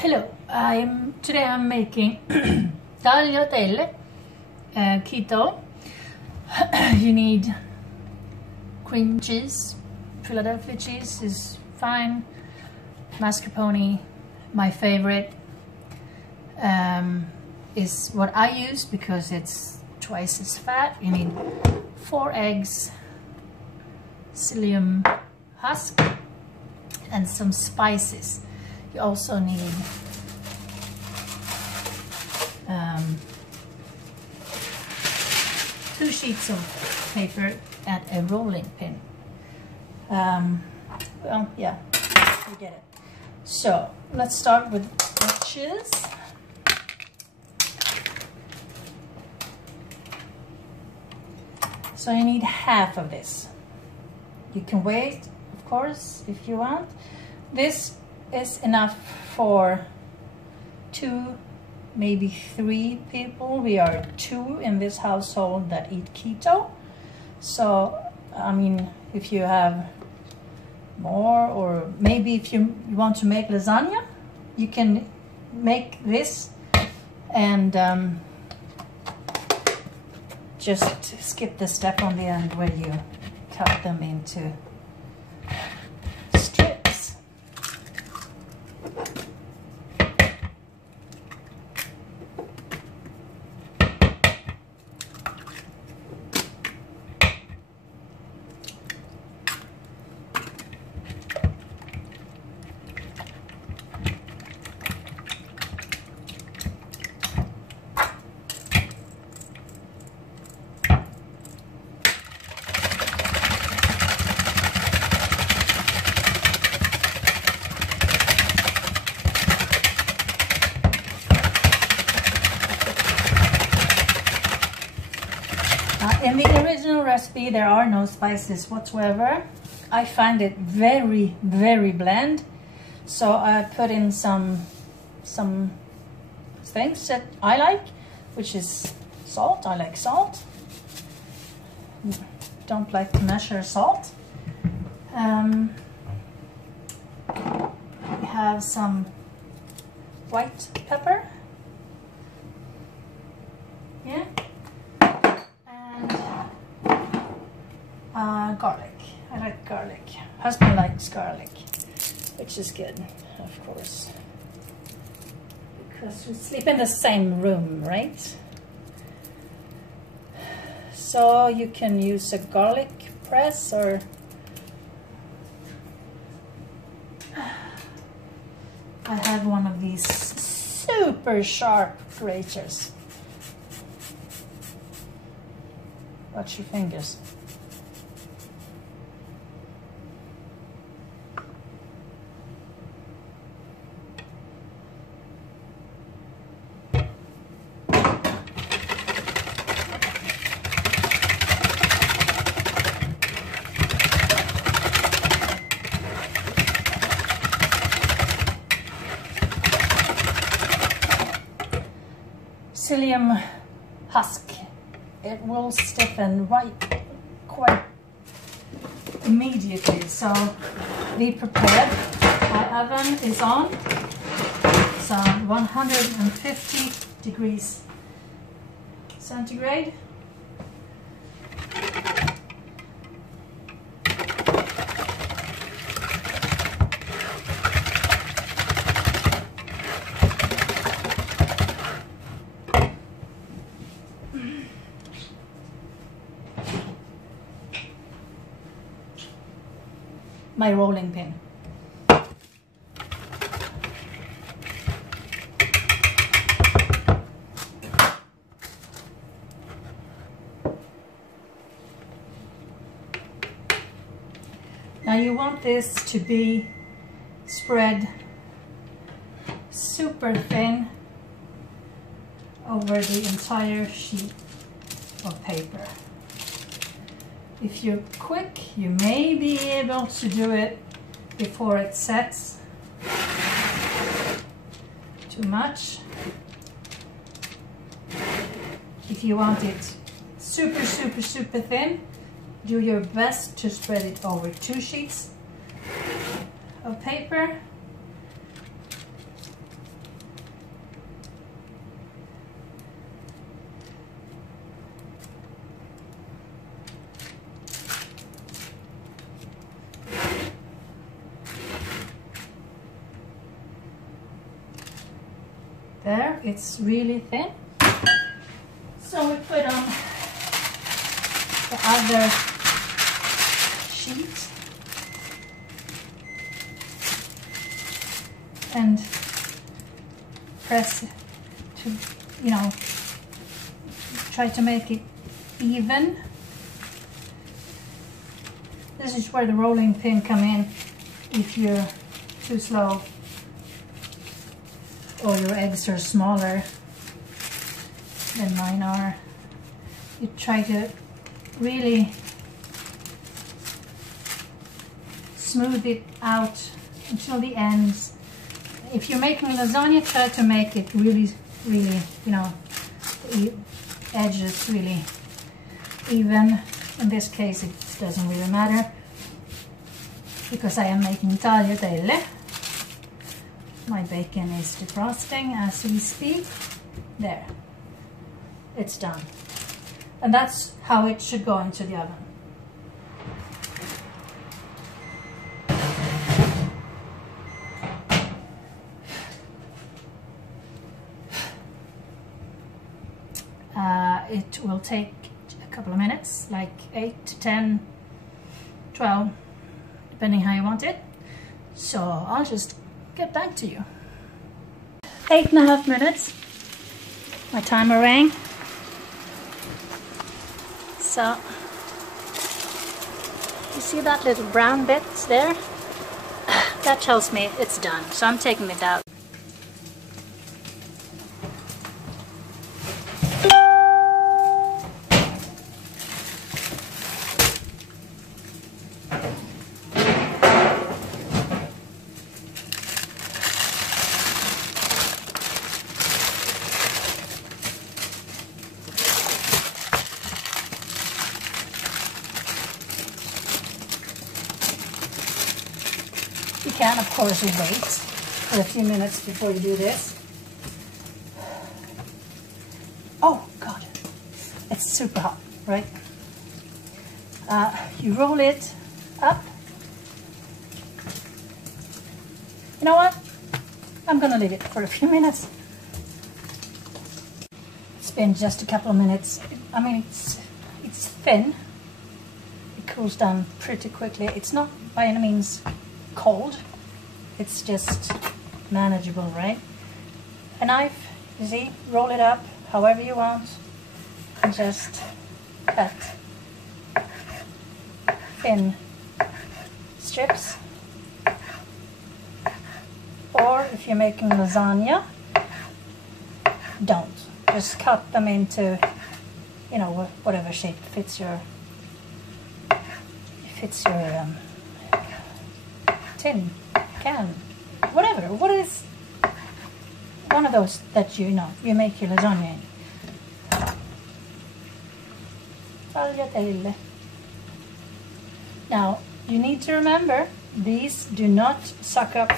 Hello, today I'm making tagliatelle, keto. You need cream cheese. Philadelphia cheese is fine. Mascarpone, my favorite, is what I use because it's twice as fat. You need 4 eggs, psyllium husk, and some spices. You also need 2 sheets of paper and a rolling pin. Well, yeah, you get it. So let's start with the cheese. So you need half of this. You can wait, of course, if you want. This is enough for 2, maybe 3 people. We are 2 in this household that eat keto. So, I mean, if you have more, or maybe if you want to make lasagna, you can make this and just skip the step on the end where you cut them into strips. In the original recipe, there are no spices whatsoever. I find it very, very bland. So I put in some things that I like, which is salt. I like salt. Don't like to measure salt. We have some white pepper. Yeah. Garlic. I like garlic. Husband likes garlic, which is good, of course, because we sleep in the same room, right? So you can use a garlic press, or I have one of these super sharp graters. Watch your fingers. Psyllium husk. It will stiffen quite immediately, so be prepared. My oven is on. It's on 150 degrees centigrade. My rolling pin. Now you want this to be spread super thin over the entire sheet of paper. If you're quick, you may be able to do it before it sets too much. If you want it super, super, super thin, do your best to spread it over 2 sheets of paper. There, it's really thin. So we put on the other sheet and press to, you know, try to make it even. This is where the rolling pin come in if you're too slow or your eggs are smaller than mine are. You try to really smooth it out until the ends. If you're making lasagna, try to make it really, you know, the edges really even. In this case, it doesn't really matter because I am making tagliatelle. My bacon is defrosting as we speak. There, it's done. And that's how it should go into the oven. It will take a couple of minutes, like 8 to 10, 12, depending how you want it. So I'll just get back to you. 8.5 minutes. My timer rang. So, you see that little brown bit there? That tells me it's done. So I'm taking it out. You can, of course, wait for a few minutes before you do this. Oh, God. It's super hot, right? You roll it up. You know what? I'm going to leave it for a few minutes. It's been just a couple of minutes. I mean, it's thin. It cools down pretty quickly. It's not by any means cold, it's just manageable, right? A knife, you see, roll it up however you want and just cut thin strips. Or if you're making lasagna, don't. Just cut them into, you know, whatever shape fits your tin, can, whatever. What is one of those that you know you make your lasagna in? Tagliatelle. Now you need to remember these do not suck up,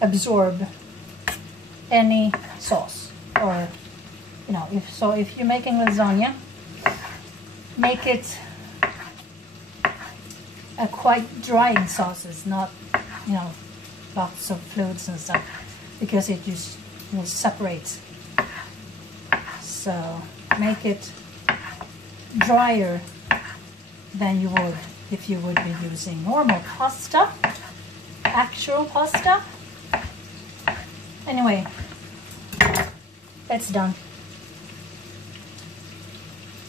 absorb any sauce, or you know, if you're making lasagna, make it a quite dry sauces, not, you know, lots of fluids and stuff, because it just will separate. So make it drier than you would if you would be using normal pasta, actual pasta. Anyway, it's done.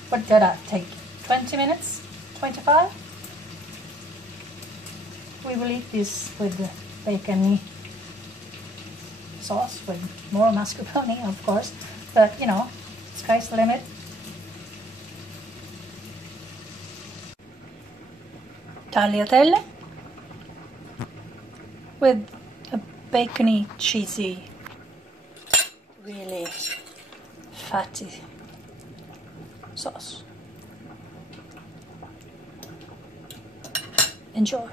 What did that take? 20 minutes? 25? We will eat this with the bacony sauce, with more mascarpone, of course, but you know, sky's the limit. Tagliatelle with a bacony, cheesy, really fatty sauce. Enjoy.